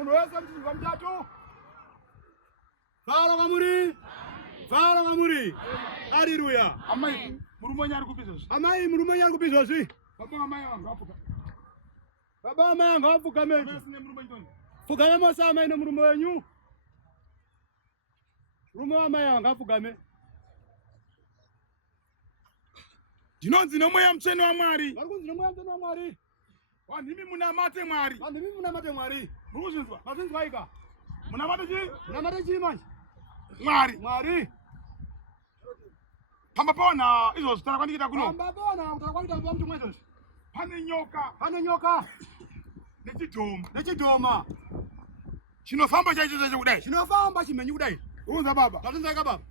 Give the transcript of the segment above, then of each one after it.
Unaweza mtu mtatu. Fara kamuri. Fara kamuri. Haleluya. Amai murumo nyari kupizosi. Amai murumo nyari kupizosi. Baba amai wangu afuka. Baba amai wangu afuka meji. Sine murumo ndoni. Fuka mo sama ino murumo wenyu. Murumo amai wangu afuka me. Jinonzi no moya mcheno wa Mwari. Marikunzi no moya mcheno wa Mwari. Wa nimi munamate Mwari. Wa nimi munamate Mwari. Muruzinzwa. Mazinzwa ika. Munamate chi? Munamate chi manje? Mwari. Mwari. Pamba pona izo zitakwandikita kuno. Pamba pona utakwandikita kwa mtu mwezo. Pane nyoka. Pane nyoka. Nechidoma. Nechidoma. Chinofamba chaicho chacho kudai. Chinofamba chimenyu kudai. Unza baba. Mazinzwa ika baba.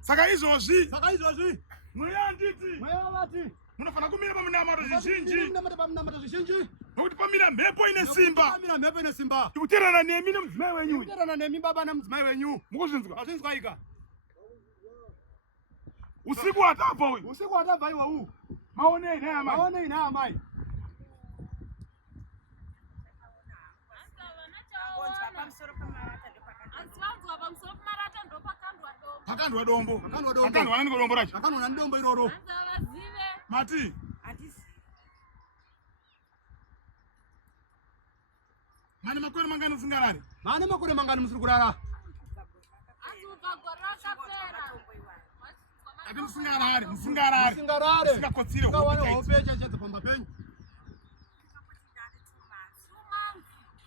Saka izozi. Saka izozi. Muyanditi. Muyawati. Munofana kumira pamunamato zizhinji. Pamunamato zizhinji. Nokuti pamira mhepo ine simba. Pamira mhepo ine simba. Tikuterana nemi nemudzimai wenyu. Tikuterana nemi baba nemudzimai wenyu. Mukuzinzwa. Mazinzwa ika. Usiku watava uyu. Usiku watava iwa huu. Maone ina amai. Maone ina amai. Pakandwa dombo. Pakandwa dombo. Pakandwa nani dombo racho? Pakandwa nani dombo iroro. Mati. Mani makore mangani musingarare. Mani makore mangani musirikurara. Ati musingarare, musingarare. Musingarare. Singakotsire hope. Hope chachedza pamba penyu.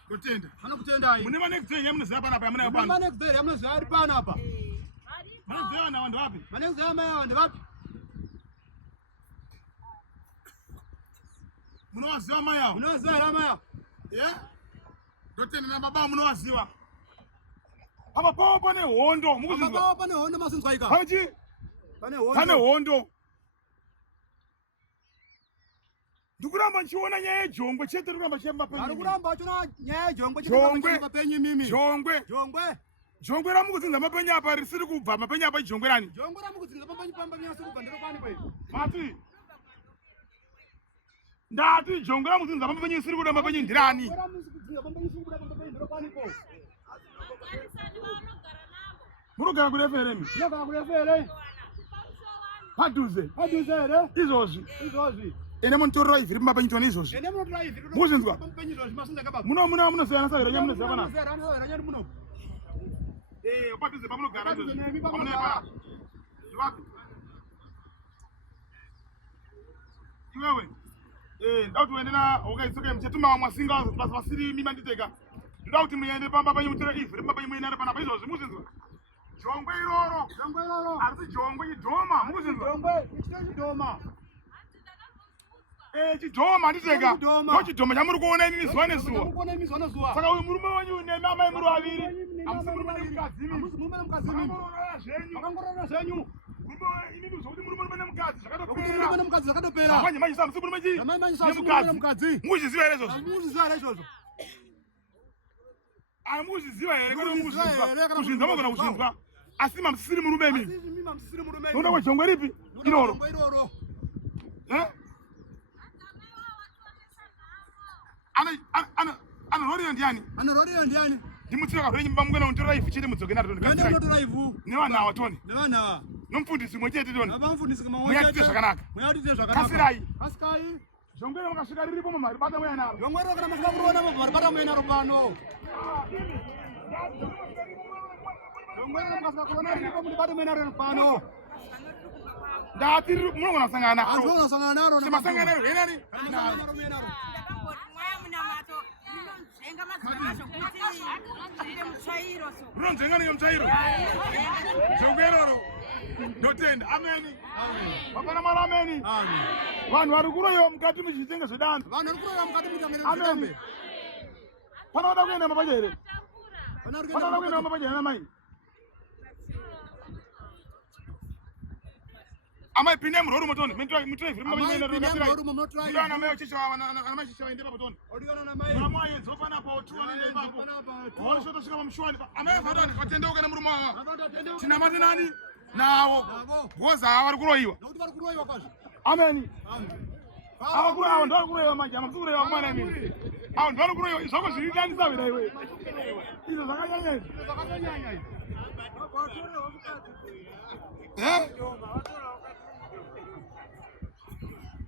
Kutenda. Kana kutendai. Mune mane kudzenya munoziva pana pa mune pana. Mune mane kudzenya munoziva ari pana apa. Mane kudzenya na vanhu vapi? Mane kudzenya mai vanhu vapi? Munowaziva mai avo? Munowaziva here mai avo? Ndotenda na baba munowaziva. Apa pawo pane hondo, mukuzinzwa. Apa pawo pane hondo masinzwa ika. Pachi? Pane hondo. Pane hondo. Ndikuramba nchiona nyaya yejongwe chete ndikuramba chiyamba penyu. Ndikuramba chona nyaya yejongwe chete ndikuramba chiyamba penyu mimi. Jongwe. Jongwe. Jongwe ramukudzinza mapenyu apa risiri kubva mapenyu apa jongwe rani? Jongwe ramukudzinza mapenyu pamba nyasa kubva ndiro kwani kwe. Mati. Ndati jongwe ramukudzinza mapenyu risiri kuda mapenyu ndirani? Jongwe ramukudzinza mapenyu risiri kuda mapenyu ndiro kwani ko. Murugara kureferemi. Murugara kurefere. Padhuze. Padhuze here. Izozvi. Izozvi. Ene munotorera ivhiri mumapenyu chona izvozvi. Ene munotorera ivhiri. Mukuzinzwa. Mapenyu izvozvi masinza kababa. Munosiyana saka renye munoziva pana. Munoziva muno. Padhuze pamunogara izvozvi. Pamune pana. Ndivapi? Iwewe. Ndauti uende na ukaitsoka mchetuma wa mwasinga vasiri mima nditeka. Ndauti muende pamba penyu mutora ivhiri mumapenyu muinare pana izvozvi mukuzinzwa. Jongwe iroro. Jongwe iroro. Asi jongwe idhoma mukuzinzwa. Jongwe idhoma. Chidhoma nditeka. Ndo chidhoma chamuri kuona imimi zuva nezuva. Mukuona imimi zuva nezuva. Saka uyu murume wenyu nemi amai muri vaviri. Hamusi murume nemukadzi imimi. Hamusi murume nemukadzi imimi. Makangorora zvenyu. Imimi zvokuti murume nemukadzi Murume zvakatopera. nemukadzi zvakatopera. Manje manje samusi murume chi? Nemukadzi. Muzviziva here izvozvo? Muzviziva here izvozvo? Muzviziva here kana muzviziva? Kuzvinzwa magona kuzvinzwa. Asi mamusisiri murume imimi. Asi mimi mamusisiri murume. Unoda kwa jongwe ripi? Iroro. Jongwe iroro. Anororiyo ndiani? Anororiyo ndiani? Ndimutsira kahore nyimba mungana untora ifu chete mudzoke nato toni. Ngana untora ifu. Nevana ava toni. Nevana. Nomufundisi mwe chete toni. Abamfundisi kama mwe. Muyatite zvakanaka. Muyatite zvakanaka. Kasirai. Kasikai. Jongwe makasvika riripo mumari bata mwe naro. Jongwe kana masvika kuona mumari bata mwe naro pano. Jongwe kana masvika kuona riripo mumari bata mwe naro pano. Ndati munogona sangana. Azona sangana naro. Semasangana naro henani? Naro mwe naro. Unonzvenga nemutsvairo. Jongwe iroro. Ndotenda. Ameni. Vapana mwari ameni. Vanhu vari kuroyiwa mukati muzvitenge zvedanza. Vanhu vari kuroyiwa mukati muzvitenge zvedanza. Panoda kuenda mabanja here? Panoda kuenda mabanja here namai? Amai pinde murori motoni. Mutora ivhiri mabanja here rokasirai. Ndira namai wachichava namai chichava inde papotoni. Odiona namai. Namai yenzo pana po tuone inde papo. Walishoto shika pamushwani. Amai fadani kwatendeuka nemuruma wavo. Tinamati nani? Navo. Goza vari kuroyiwa. Nokuti vari kuroyiwa kwazvo. Ameni. Ava kuroyiwa ndo vari kuroyiwa manje. Hamusi kuroyiwa kumana imini. Au ndalo kuno zvako zviri sabe dai wewe. Izo zakanyanya.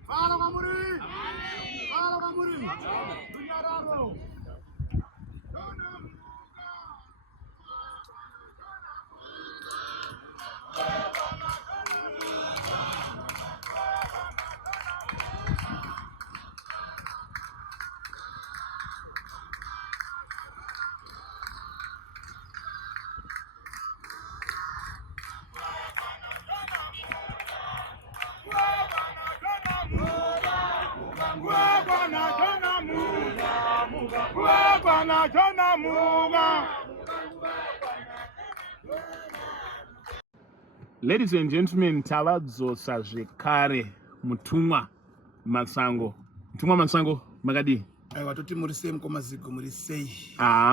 Fala Mamuri. Fala Mamuri. Dunyararo. Ladies and gentlemen, tavadzosa zvekare mutumwa Masango. Mutumwa Masango, makadi? Aiwa toti muri sei mukomazigo muri sei?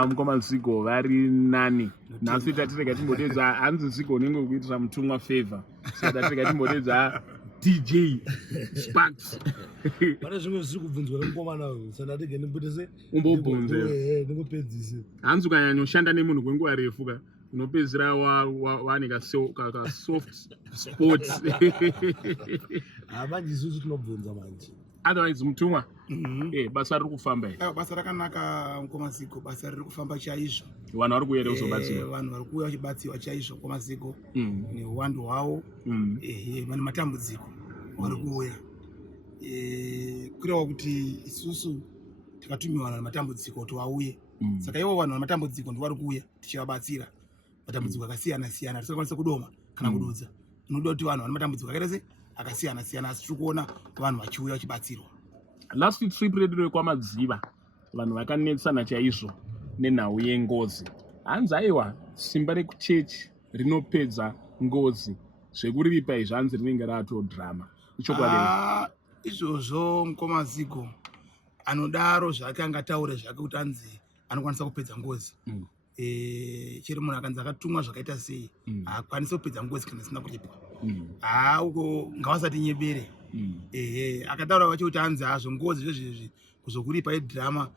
Mukomazigo vari nani. Nhasi tatirega timbodedza hanzi zigo unenge kuitira mutumwa favor. Saka tatirega timbodedza DJ Sparks. Pane zvimwe zviri kubvunzwa nemukomana uyu, saka ndege ndibudise umbobvunze. Ndingopedzise. Hanzi ukanyanya ushanda nemunhu kwenguva refu ka unopedzisira wane ka soft sports. Manje isusu tinobvunza manje. Otherwise mutumwa basa riri kufamba here. Basa rakanaka mukomazigo, basa riri kufamba chaizvo. Vanhu vari kuuya kuzobatsirwa. Vanhu vari kuuya vachibatsirwa chaizvo mukomazigo neuwandu hwavo. Vane matambudziko vari kuuya. Kureva kuti isusu takatumiwa vanhu vane matambudziko kuti vauye. Saka ivo vanhu vane matambudziko ndivari kuuya tichivabatsira. Matambudziko akasiyana siyana tisingakwanisa kudoma kana kududza. Tinoda kuti vanhu vane matambudziko akasiyana siyana asi tiri kuona vanhu vachiuya vachibatsirwa. Last trip redu rekwamadziva vanhu vakanetsana chaizvo nenhau yengozi. Hanzi aiwa simba rekuchechi rinopedza ngozi zvekuriripa izvi hanzi rinenge ratodhirama. Ichokwadi izvozvo mukomazigo anodaro zvake angataure zvake kuti hanzi anokwanisa kupedza ngozi. Chero munhu akanzi akatumwa zvakaita sei haakwanisi kupedza ngozi kana asina kuripwa. Uko ngavasati nyebere. Akataura vacho kuti hanzi hazvo ngozi zvezvezvi kuzokuripa idhirama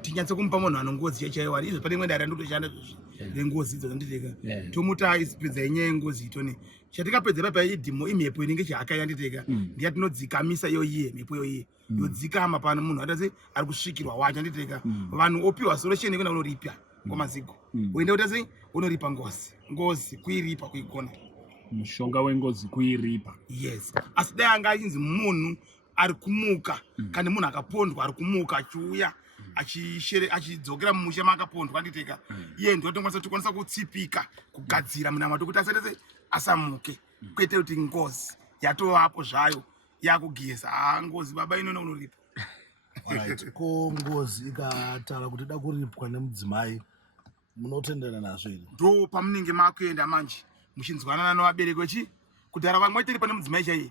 tinyatse kumupa munhu ano ngozi chaiwa. Izvo pane imwe ndari ndotoshanda nengozi idzo dzanditeka tomuti aisipedza inyaya yengozi itone chatikapedza papa idhimo imhepo inenge chihaka yanditeka ndiyatinodzikamisa iyoiye mhepo iyoiye yodzikama pano munhu atase ari kusvikirwa wacho anditeka vanhu opiwa solution yekuenda kunoripa komazigo uende kuti ase unoripa ngozi kuiripa kuigona mushonga wengozi kuiripa. Yes, asi dai anga achinzi munhu ari kumuka kana munhu akapondwa ari kumuka achiuya achidzokera mumusha maakapondwa anditeka iye ndotokwanisa kutsipika kugadzira munamato kuti asatese asamuke kwete kuti ngozi yatovapo zvayo yakugeza ngozi baba inono unoripa. Alright, ko ngozi ikataura kuti da kuripwa nemudzimai munotenderana nazvo here? Ndo pamunenge makuenda manje muchinzwanana nevabereki kudhara vamwe vaitiripa nemudzimai chaiye.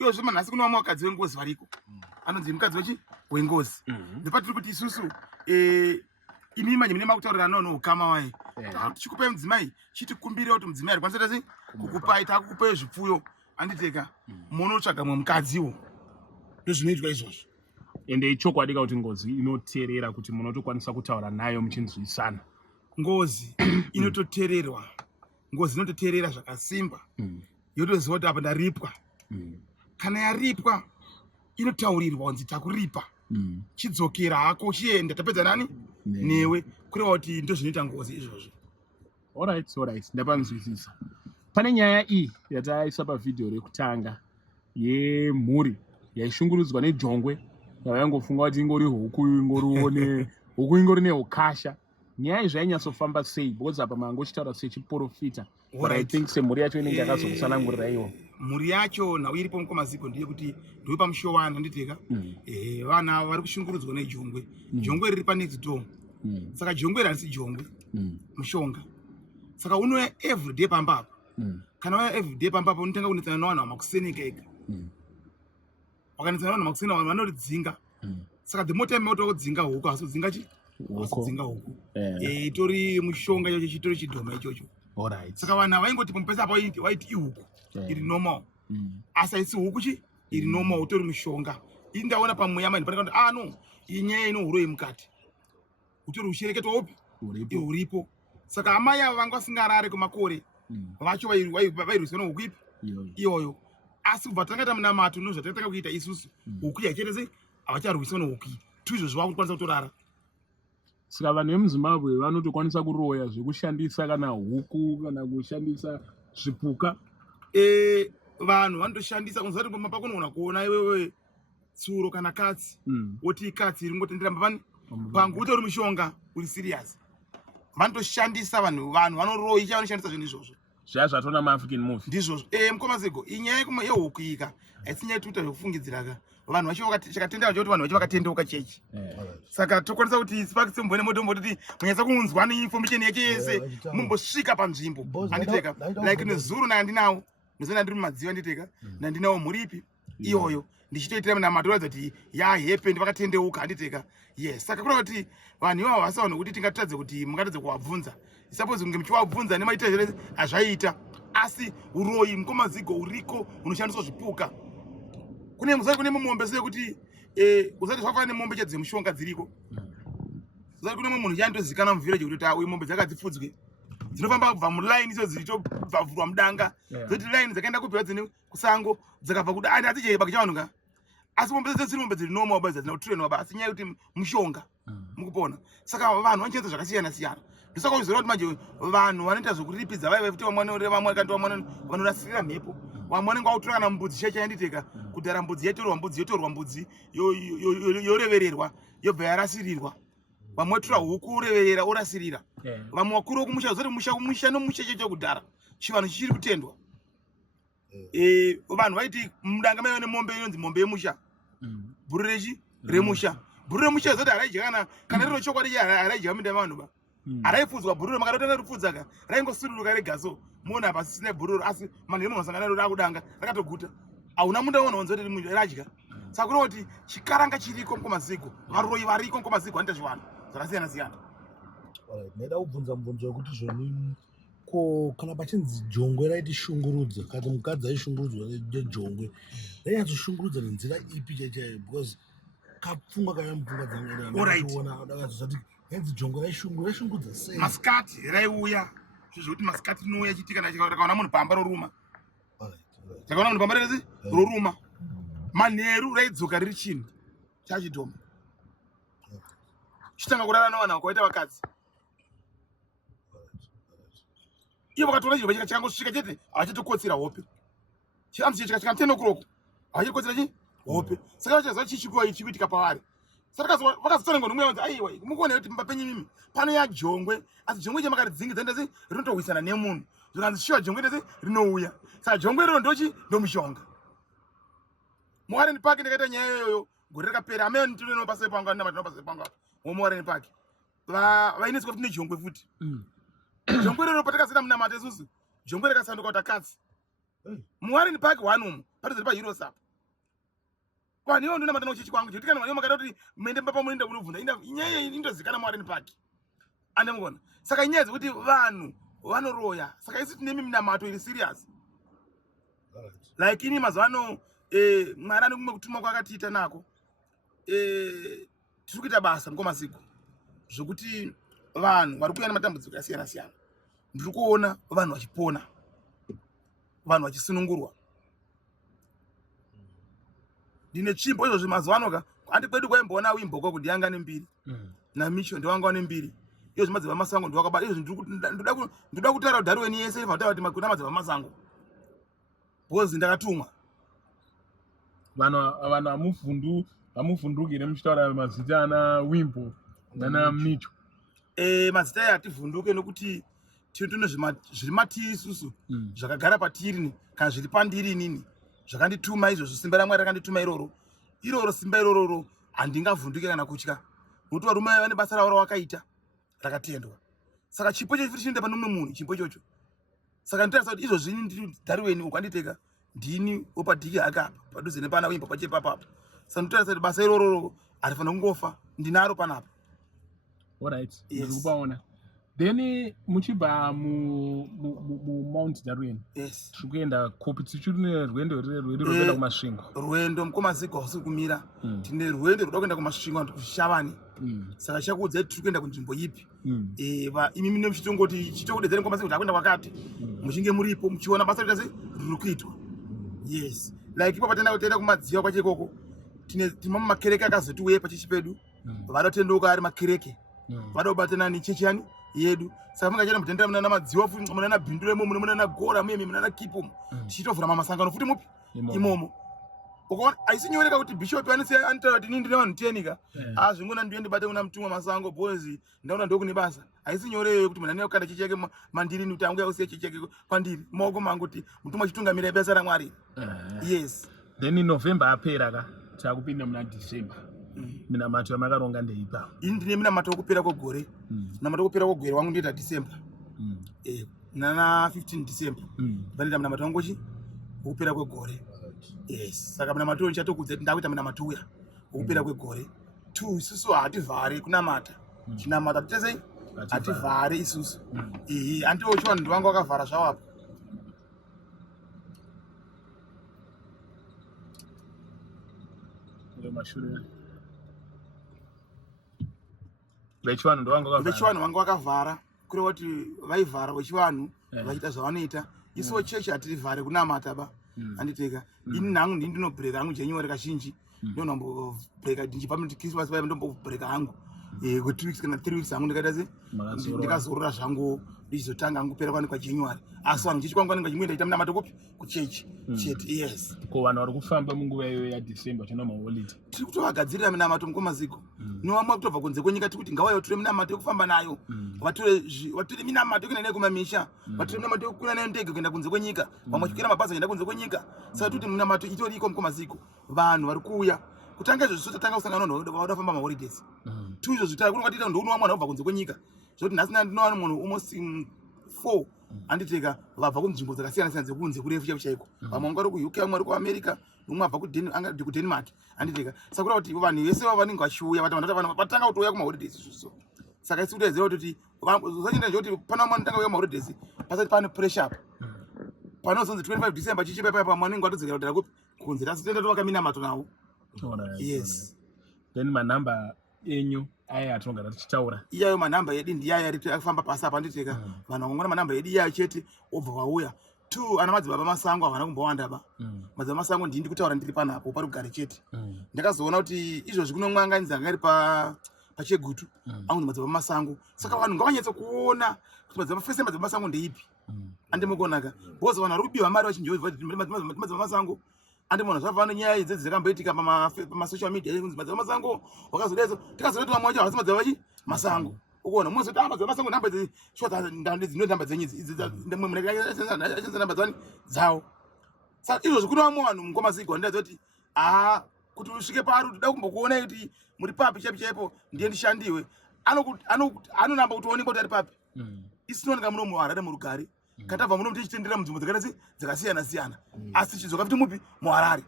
Iwo zvema nhasi kuno vamwe vakadzi vengozi variko anonzi mukadzi wengozi. Ndopatiri kuti isusu imi manje mune makutaurirana noukama waye tichikupai mudzimai chitikumbire kuti mudzimai arikwanisa sei kukupai takukupai zvipfuyo anditeka munotsvaga mwe mukadziwo ndozvinoitwa izvozvo. Ende ichokwadi kuti ngozi inoteerera kuti munotokwanisa kutaura nayo muchinzwisana. Ngozi inototeererwa, ngozi inototeerera zvakasimba yotoziva kuti apa ndaripwa. Kana yaripwa inotaurirwa kunzi takuripa chidzokera hako chienda tapedza nani newe kureva kuti ndozvinoita ngozi izvozvo. Alright, ndapanzwisisa. Pane nyaya iyi yataisa pavhidhiyo rekutanga yemhuri yaishungurudzwa nejongwe yavaingofunga kuti ingori huku ingori neukasha. Nyaya izvi yainyatsofamba sei because apa mangochitaura sechiprofita. But I think semhuri yacho inenge yakazokusanangurira iwo. Mhuri yacho nhau iripo mukomazigo ndeyekuti ndiwe pamushowana nditeka vana vari kushungurudzwa nejongwe. Jongwe riri panext door. Saka jongwe harisi jongwe mushonga. Saka unouya everyday pamba apa. Kana wauya everyday pamba apa unotanga kunetsana navanhu vamakuseneka ega. Wakanetsana navanhu vamakuseneka vanhu vanoridzinga. Saka the more time otodzinga huku asi kudzinga chi? Kudzinga huku. Itori mushonga ichocho chitori chidhoma ichocho. Alright. Saka vanhu vaingoti pamupesa apa waiti ihuku iri normal. Asi haisi huku chi? Iri normal utori mushonga indaona pamweya mani panenge kuti no inyaya ino huro yemukati utori ushereketwa upi uripo saka amai ava vanga vasingarare kwemakore vacho vairwiswa nehuku ipi iyoyo asi kubva tangaita munamato nozvatatanga kuita isusu huku yacherese havacharwiswa nehuku iyi tuizvozvo vakukwanisa kutorara saka vanhu vemuzimbabwe vanotokwanisa kuroya zvekushandisa kana huku kana kushandisa zvipuka vanhu vanotoshandisa kunzati pakunoona kuona iwewe tsuro kana katsi woti katsi iri ngotendera mbapani pangu utori mushonga uri serious vanotoshandisa vanhu vanoroya vanoshandisa zvinhu izvozvo zvaya zvatona maafrican movie ndizvozvo mukomazego inyaya yehuku ika haisinyaya yekuita zvekufungidzira vanhu vacho chakatendera kuti vanhu vacho vakatendeuka chechi saka tokwanisa kuti spark sembone motombototi munyatsa kuunzwa neinformation yacho yese mumbosvika panzvimbo anditeka like nezuru nandinawo ndozona ndiri mumadziva anditeka nandinawo mhuripi iyoyo ndichitoitira munamato kuti yahepe ndivakatendeuka anditeka yes saka kuda kuti vanhu ivavo vasaona kuti tingatadze kuti mungatadze kuvabvunza suppose kunge muchivabvunza nemaita zvese azvaita asi uroyi mukomazigo uriko unoshandiswa zvipuka kune mumombe sekuti usati zvakafanana nemombe chadzo dzemushonga dziriko usati kune munhu chandozikanwa muvhireji kuti uyu mombe dzakadzipfudzwe dzinofamba kubva mulaini idzo dzichitobvavhurwa mudanga dzoti laini dzakaenda kupiwa dzine kusango dzakabva kuda ani adzijeba kuchavanhuka asi mombe dzese dziri mombe dziri normal ba dzina kutrainwa ba asi nyaya yekuti mushonga mukupona saka vanhu vanoshandisa zvakasiyana siyana ndosaka uzora kuti manje vanhu vanoita zvokuripidza vaiva kuti vamwe kanti vamwe vanorasirira mhepo vamwe vanenge vautora kana mbudzi checha yanditeka kudhara mbudzi yotorwa mbudzi yorevererwa yobva yarasirirwa vamwe vatora huku ureverera orasirira vamwe vakuru vokumusha zoti musha nomusha checho kudhara chivanhu chichiri kutendwa vanhu vaiti mudanga maiva nemombe inonzi mombe yemusha bhuru rechi remusha bhuru remusha zoti haraidya kana riro chokwadi haraidya minda vanhu ba haraifudzwa bhururo makatotanga ripfudzaka raingosururuka regaso muona apa sisina bhururo asi manhu emunosangana naro rakudanga rakatoguta hauna munda wononzo kuti radya saka kureva kuti chikaranga chiriko mukomazigo varoyi variko mukomazigo vanoita zvivanhu zvakasiyana siyana ndaida kubvunza mubvunzo wekuti zvoni ko kana pachinzi jongwe raiti shungurudza kana mukadzi aishungurudzwa nejongwe rainyatsoshungurudza nenzira ipi chaichaiyo because kapfungwa kaiva mupfungwa dzangaona dakazozati yanzi jongwe raishungurudza sei masikati raiuya zvezvekuti masikati rinouya chiti kana rakaona munhu pamba roruma takaona munhu pamba rerezi roruma manheru raidzoka riri chinhu chachidhoma chitanga kurara navanhu vakaita vakadzi ivo vakatoona chirwa chika chikangosvika chete havachatokotsera hope chiamsi chika chikamteno kuroko havachatokotsera chi hope saka vachaziva chichikuwa ichikuitika pavari saka vakazotaura nomwe vanzi aiwa mukuona kuti mumba penyu mimi pano yajongwe asi jongwe chemakaridzingi ndezi rinotowisana nemunhu zvikanzi shiwa jongwe ndezi rinouya saka jongwe iroro ndochi ndomushonga muwareni paki ndakaita nyaya iyoyo gore rakapera ameo nitinono pasai pangu andinamatinao pasai pangu apa womuwareni paki vaineswa futi nejongwe futi jongwe iroro patakazina munamata isusu jongwe rakasanduka kuti akadzi muwareni paki wanumu patoziri paheroes apa vanhu ivo ndinamata nochichi kwangu chekuti kana vanhu makada kuti mende mbapa munoenda kunobvunda inyaya indozikana muwareni paki andemugona saka inyaya dzekuti vanhu vanoroya saka isi tinemi minamato iri serious like ini mazuva ano mwari ane kumwe kutuma kwakatiita nako tiri kuita basa mukomasigo zvokuti vanhu vari kuuya nematambudziko akasiyana siyana ndiri kuona vanhu vachipona vanhu vachisunungurwa ndine tsvimbo izvozvi mazuva anoka handi kwedu kwaimboona wimboko kuti yanga nembiri namisho ndiwanga nembiri iyo zvimadzeva masango ndiwakabata izvo ndoda kutaura kudhariweni yese vatava kuti kuna madzeva masango because ndakatumwa vanhu hamuvhundukire muchitaura mazita ana wimbo nana micho mazita aya hativhunduke nokuti tine zviri matiri isusu zvakagara patiri kana zviri pandiri inini zvakandituma izvozvo simba ramwari rakandituma iroro simba irororo handingavhunduke kana kutya nokuti varume vane basa ravo ravakaita rakatendwa saka chipo chechi chinoenda pane umwe munhu chipo ichocho saka ndotarisa kuti izvozvini ndiri dhariweni ukanditeka ndini wopadhiki haka padhuze nepana wimbo pachiri papapa saka ndotarisa kuti basa irororo harifanira kungofa ndinaro panapa alright ndikupaona Then muchibva Mount Darwin. Yes. Tikuenda kopi tichiri nerwendo rwekuenda kumasvingo. Rwendo mukomaziko usiri kumira. Tine rwendo rwekuda kuenda kumasvingo kushavani. Saka chakuudza tiri kuenda kunzvimbo ipi. Imi mine muchitongoti chitokudedzera mukomaziko kuti akuenda kwakati. Muchinge muripo muchiona basa riri kuitwa. Yes. Like ipo patenda kumadziva kwacho ikoko. Tine makereke akazotiuye pachichi pedu. Vanotendoka ari makereke. Vadobatana nechechi yani yedu. Saka mungachena mutendera munana madziva futi munana bhinduremo munana gora muye munana kipo. Tichitovhura mamasangano futi mupi imomo. Ukaona aisinyoreka kuti bishop anotaura kuti ndine vanhu 10 ka. Zvingona ndiye ndibate kuna mutumwa masango boys ndaona ndokune basa. Aisinyoreyo kuti munhu anokanda chechi yake mandiri kuti angu yausiya chechi yake pandiri. Maoko mangu kuti mutumwa chitungamira basa raMwari. Yes. Then in November apera ka takupinda muna December. Mina mato amakaronga ndeipa. Ndine mina mato okupera kwegore. Na mato okupera kwegore wangu ndiita December. Nana 15 December. Vanita mina mato wangu chi okupera kwegore. Yes. Saka mina mato nchatokudza kuti ndakuita mina mato uya okupera kwegore. 2 isusu hativhare kunamata. Chinamata tese hativhare isusu. Andiwo chivanhu wangu wakavhara zvawo apa. Mashure. Vechivanhu ndovangu vakavhara. Vechivanhu vangu vakavhara. Kureva kuti vaivhara vechivanhu vachiita zvavanoita. Isuwo chechi hativhare kunamata ba. Anditeka. Ini nangu ndinobreaka hangu January kazhinji. Ndinombobreaka ndichipa kuti Christmas paya ndombobreaka hangu. 2 weeks kana 3 weeks hangu ndikaita se ndikazorora zvangu ndichizotanga hangu pera kwani kwa January. Asi vanhu chechi kwangu ndinga ndaita munamato kupi kuchechi. Chete yes. Ko vanhu vari kufamba munguva iyo ya December chino maholiday. Tiri kutovagadzirira munamato mukomaziko. Niwamwa kutobva kunze kwenyika tiri kuti ngauya utore munamato yekufamba nayo. Vatore minamato yekuenda nayo kumamisha. Vatore minamato yekukwira nayo ndege kuenda kunze kwenyika. Vamwe vachikwira mabhazi kuenda kunze kwenyika. Saka tiri kuti munamato itoriko mukomaziko. Vanhu vari kuuya. Kutanga izvo zvichotanga kusangana vanhu vakafamba maholidays. 2 izvo zvitatu kunokatiita kuti unowa mwana ubva kunze kwenyika. Zvoti nhasi ndinowana munhu almost 4 anditeka vabva kunzvimbo dzakasiyana siyana dzekunze kurefu chaiko. Vamwe vanga vari kuUK, vamwe vari kuAmerica, umwe abva kuDenmark anditeka. Saka kuri kuti vanhu vese vanenge vachiuya vatanga kutouya kumaholidays izvo. Saka isi kutedzera kuti zvachienda kuti pana mwana tanga kuuya kumaholidays pasati pane pressure apa. Panozonzi 25 December chichipepa pa mwanenge watodzekera kudara kupi kunze asi toenda tovakamina mato nawo. Yes. Then manamba enyu aya atonga tichitaura. Iyayo manamba yedu ndiyaya ari kufamba pasi apa nditeka. Vanhu vangona manamba yedu iyayo chete obva vauya. 2 ana madzibaba masango havana kumbowanda ba. Madzibaba masango ndindi kutaura ndiri panapo pari kugare chete. Ndakazoona kuti izvozvi kunomwanganidza ngari pachegutu. Angu madzibaba masango. Saka vanhu ngavanyetse kuona kuti madzibaba masango ndeipi. Andemukonaka. Bozo vanhu vari kubiwa mari vachinjova madzibaba masango. Andimona zvavana nyaya idzi dzakamboitika pama-social media kunzi madzibaba masango wakazodetso tikazoreta vamwe vacho havasi madzibaba masango. Ukuona muzoti madzibaba masango nhamba idzi shota dzinotamba dzenyu idzi ndemwe munenge namba dzani dzawo. Saka izvozvi kune vamwe vanhu mukomaziko handidaidza kuti kuti usvike pari kuti da kumbokuona kuti muri papi chaipo ndiye ndishandiwe anonamba kuti onekwa kuti ari papi. Isinooneka muno muHarare murugare. Katabva muno tichitendera munzvimbo dzakasiyana siyana. Asi chizoka kuti mupi muHarare.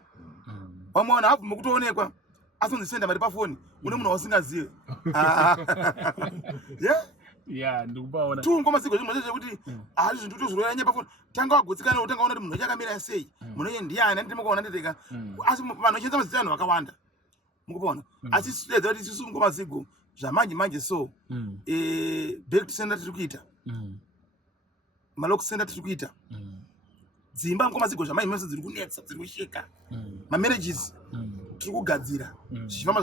Vamwe vanhu habvume kutoonekwa asonzisenda mari pafoni une munhu wasingazive. Yeah, ndikupaona. Mukomaziko zvinhu zvekuti zvinhu tozviroya nyaya pafoni. Tanga wagutsikana utanga waona kuti munhu achakamira sei. Munhu uye ndiani andinokuona nditeka. Asi vanhu vachenza mazita vanhu vakawanda. Mukupaona. Asi tidedza kuti isusu mukomaziko zvamanje so back to center tiri kuita. Maloko center tiri kuita. Dzimba mukomaziko zvamaimese dziri kunetsa dziri kusheka. Marriages tiri kugadzira. Zvichifamba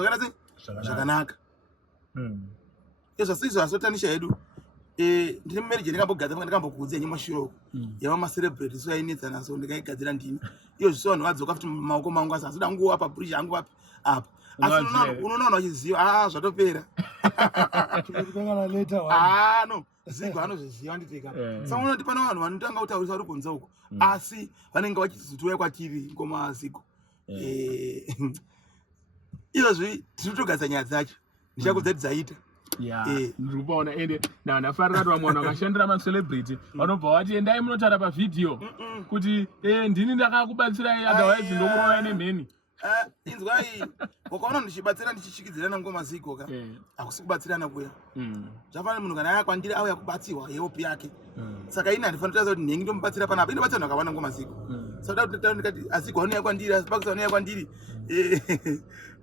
zvakanaka. Izvo asotanisha hedu. Ndine marriage ndikambogadzira ndikambokuudza nyama shiro. Yava macelebrate so yainetsa naso ndikaigadzira ndini. Iyo zviso vanhu vadzoka futi maoko mangu asi asida nguva apa bridge yangu apa. Asi unoona vachiziva zvatopera. Kana later no. Ziko anozviziva nditeka. Saka unoona kuti pana vanhu vanotanga kutaurisa vari kunze uko. Asi vanenge vachizotouya kwatiri mukomaziko. Izvozvi tiri kutogadzira nyaya dzacho. Ndichakudza dzaita. Ndikupaona ende nafarira kuti vamwe vanhu vakashandira macelebrity vanobva vati endai munotaura pavhidhiyo kuti ndini ndakakubatsirai otherwise ndomuroya nemheni. inzwai wakaona ndichibatsira ndichichikidzirana ngoma ziko ka akusi kubatsirana kuya zvafanira munhu kana yakwandira auya kubatsirwa yeopi yake saka ina ndifanira kutaura kuti nhengi ndomubatsira panapa inobatsira vanhu akawana ngoma ziko saka ndikati aziko anoya kwandiri asipakisi anoya kwandiri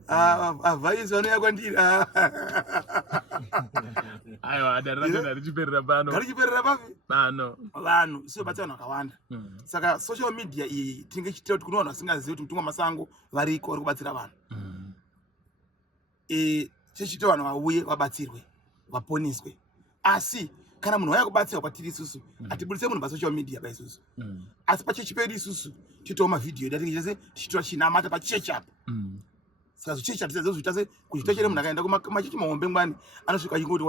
avhaisi anoya kwandiri aiwa adarira richiperera pano garichiperera papi pano vanhu isiwe batsira vanhu vakawanda saka social media iyi tinenge chiitira kuti kune vanhu vasingazivi kuti mutumwa masango variko vari kubatsira vanhu chichiita vanhu vauye vabatsirwe vaponeswe asi kana munhu waya kubatsirwa kwatiri isusu hatibudise munhu pasocial media paisusu asi pachechi pedu isusu tiitawo mavhidhiyo edu atinenge chese tichitora chinamata pachechi apa saka zvichechi hatizazozviita se kuzviita chere munhu akaenda kumachechi mahombe ngwani anosvika achingoti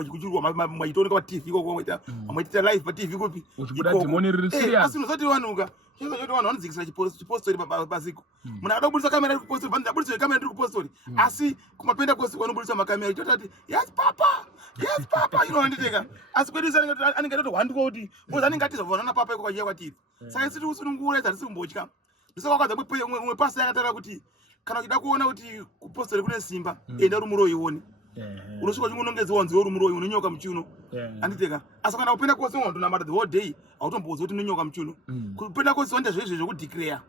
machitooneka patv ikoko amwaitita live patv kupi uchibuda dhimoni riri serious asi unozoti wanuka choti vanhu vanodzikisira chipostori pasiko munhu akada kubudisa kamera iri kupostori panzi abudisa kamera ndiri kupostori asi kumapenda kosi vanobudisa makamera ichotati yes papa inohanditeka asi kwedu anenge atoti hwandiko kuti bozi anenge atizovanana papa iko kachiya kwatiri saka isi tikusunungura hatisi kumbotya ndisakakwadza umwe pasi yakataura kuti kana uchida kuona kuti kupostori kune simba enda rumuro ione unosvika uchingonongedziwa nziwo rumuro unonyoka muchiuno anditeka asi kana kupenda kwose unondonamata the whole day hautombozwa kuti unonyoka muchiuno kupenda kwose wanda zvezve zvekudeclare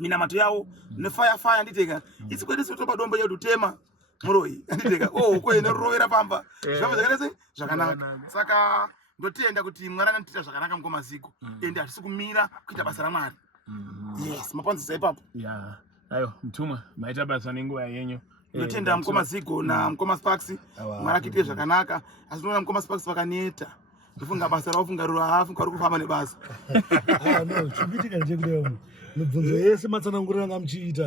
minamato yawo nefire anditeka isi kwedu sitopa dombo yedu tema muroi anditeka kwene rurovera pamba zvavo zvakaita zvakanaka saka ndotenda kuti mwari anotita zvakanaka mungomaziko ende hatisi kumira kuita basa ramwari yes mapanzisa ipapo ayo mtumwa maita basa nenguva yenyu ndotenda mukoma zigo na mukoma sparks marakitire zvakanaka asi unoona mukoma sparks vakaneta ndofunga basa raufunga ruri kufamba nebasa no chipitika ndechekudayo mibvunzo yese matsanangurira anga muchiita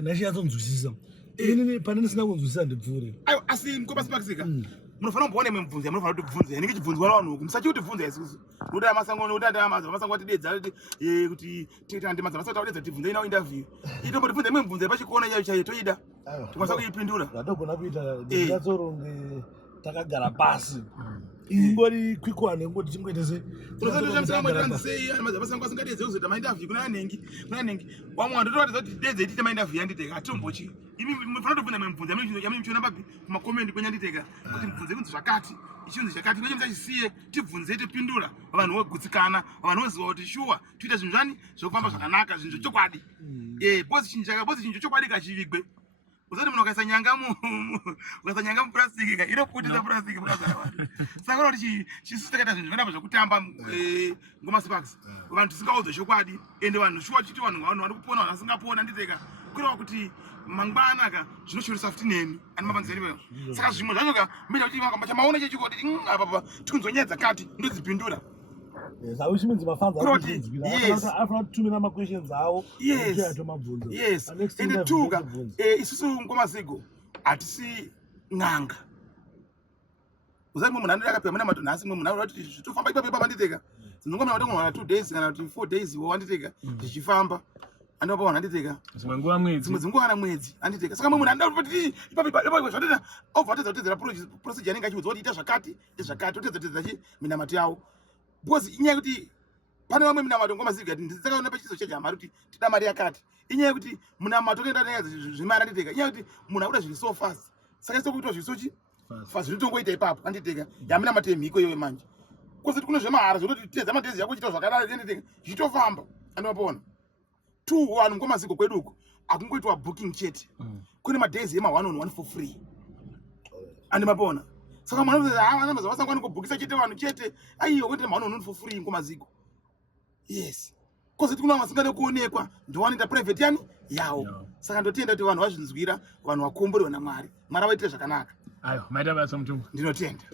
ndashiyatsonzwisisa inini pane ndisina kunzwisisa ndibvure ayo asi mukoma sparks ka munofanira kumboona imwe mibvunzo yamunofanira kuti bvunze yanenge chibvunzwa navanhu huku musachi kuti bvunza isusu nokuti amasango nokuti amasango atidedza kuti timazamasati audedza kuti bvunza inawo interview itombo tibvunza imwe mibvunzo yepachikona chaiyo chaiyo toida tikwanisa kuipindura ndatogona kuita ndingatsoronge takagara pasi ingori quick one ngoti tingoitese unosandoamaitanzisei mazamasangwa asingadedze kuzoita mainterview kuna nhengi wamwe wandotoratidza kuti tidedze tiite mainterview yanditeka hatombochi imi mufanira kutobvunza imwe mibvunzo yamuichiona papi kumakomendi kwenyanditeka kuti mibvunzo kunzi zvakati ichinzi chakati noche musachisiye tibvunze tipindura vanhu vogutsikana vanhu voziva kuti shuwa toita zvinhu zvani zvokufamba zvakanaka zvinhu zvechokwadi bozi chinhu chokwadi kachivigwe usati munhu ukaisa nyanga mupurasitiki ka inoputisa purasitiki mukazara vanhu saka uno kuti chisusu takaita zvinhu zvakanapa zvokutamba ngoma sparks vanhu tisingaudzwe chokwadi ende vanhu shuwa chiti vanhu vari kupona vanhu vasingapona nditeka kureva kuti mangwana ka zvinoshoresa futi nemi ani mapanzeri peyo saka zvimwe zvacho ka mita kuti chamaona chechikoti apapa tikunzwa dzakati ndodzipindura which means after two minute questions awo yes ende tuka isusu ngomaziko hatisi n'anga uzati mwe munhu andiri akapera muna mato nhasi mwe munhu arati zvitofamba ipapo ipapo anditeka zinongomira kuti ngomwana 2 days kana kuti 4 days iwo anditeka zvichifamba andinopa vanhu anditeka dzimwe nguva mwedzi dzimwe dzinguva kana mwedzi anditeka saka mwe munhu andida kuti ipapo zvatoita obva tedzera procedure anenge achiudzwa kuti ita zvakati otedza minamato yawo because inyaya kuti pane vamwe minamato ngomaziko ati ndisakaona pachiso chejamari kuti tida mari yakati inyaya kuti munamato kuenda zvimari anditeka inyaya kuti munhu akuda zviri so fast saka isokuitwa zvisochi fast zvinotongoita ipapo anditeka yaminamato yemhiko iyoyo manje kozoti kuno zvemahara zvototi tedza madhezi yako chita zvakadaro anditeka zvichitofamba andimapona 2 vanhu ngomaziko kweduko akungoitwa booking chete kune madhezi ema1on1 for free andimapona saka mwana mazavasangwa nikubhukisa chete vanhu chete aiyo kuti ma1on1 for free ngomaziko yes kozoti kuna vasingade kuonekwa ndowanoita private yani yawo saka ndotenda kuti vanhu vazvinzwira vanhu vakomborwa namwari mwari avaitire zvakanaka ayo maita basa mutumwa ndinotenda